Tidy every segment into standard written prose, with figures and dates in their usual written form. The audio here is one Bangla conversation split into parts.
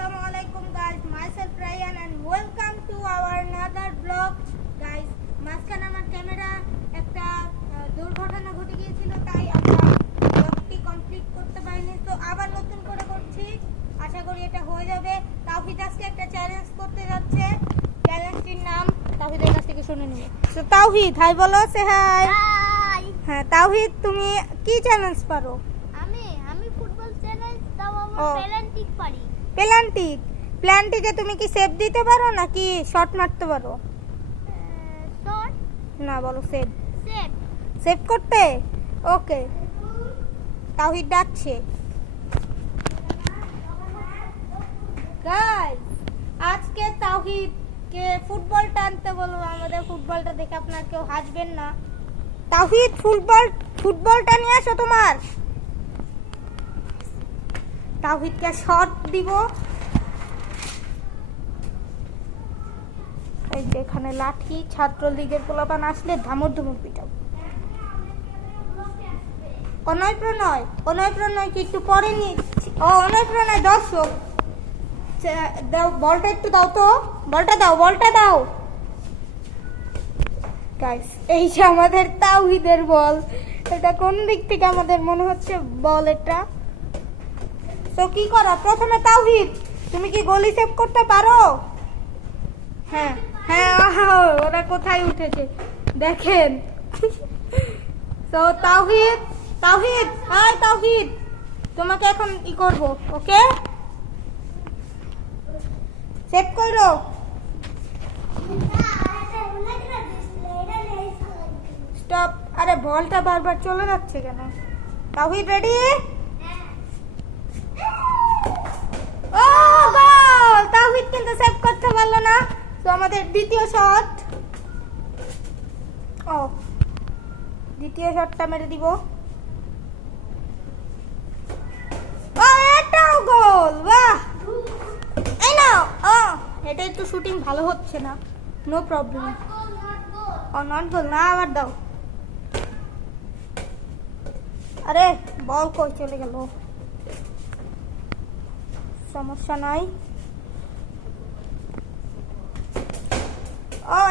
Assalamualaikum guys, myself Ryan and welcome to our another vlog guys. মাঝখানে আমার ক্যামেরা একটা দুর্ঘটনা ঘটে গিয়েছিল, তাই আমরা ব্লগটি কমপ্লিট করতে পারিনি। তো আবার নতুন করে করছি, আশা করি এটা হয়ে যাবে। তাওহিদ আজকে একটা চ্যালেঞ্জ করতে যাচ্ছে, চ্যালেঞ্জটির নাম তাওহিদের কাছ থেকে শুনে নিব। তো তাওহিদ হাই বলো, সে হাই। হ্যাঁ তাওহিদ, তুমি কি চ্যালেঞ্জ পারো? আমি ফুটবল চ্যালেঞ্জ দাও, আমার পেনাল্টি পারি। প্ল্যান্টিকে তুমি কি সেভ দিতে পারো নাকি শট মারতে পারো? শট না, বলো সেভ। সেভ করতে ওকে। তাওহিদ ডাকছে। গাইস, আজকে তাওহিদকে ফুটবল টানতে বলবো। আমাদের ফুটবলটা দেখে আপনার কেউ হাসবেন না। তাওহিদ ফুটবলটা নিয়ে আসো তোমার। তাওহিদকে শট দিব। এই যে এখানে লাঠি, ছাত্রলীগের পোলাপান আসলে ধামর ধুমুর পিটাও। অনয় প্রণয় কি একটু পরে নিয়ে, অনয় প্রণয় দর্শক দাও, বলটা একটু দাও তো, বলটা দাও গাইস। এই যে আমাদের তাওহিদের বল, এটা কোন দিক থেকে আমাদের মনে হচ্ছে বল এটা। তো কি করো প্রথমে? তাওহিদ, তুমি কি গোলি সেভ করতে পারো? হ্যাঁ, ওরা কোথায় উঠেছে দেখেন। তো তাওহিদ, হাই তাওহিদ, তোমাকে এখন ই করব, ওকে? সেভ করো। স্টপ। আরে বলটা বারবার চলে যাচ্ছে কেন? তাওহিদ রেডি? ও গোল! তাওহিদ কিন্তু সেভ করতে পারলো না। তো আমাদের দ্বিতীয় শটটা মেরে দিব। ও, এটাও গোল! বাহ! এই নাও। এটা একটু শুটিং ভালো হচ্ছে না, নো প্রবলেম। নট গোল না, আবার দাও। আরে বল কই চলে গেল? সমস্যা নাই।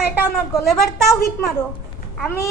এটাও নট গোল। এবার তাওহিদ মারো। আমি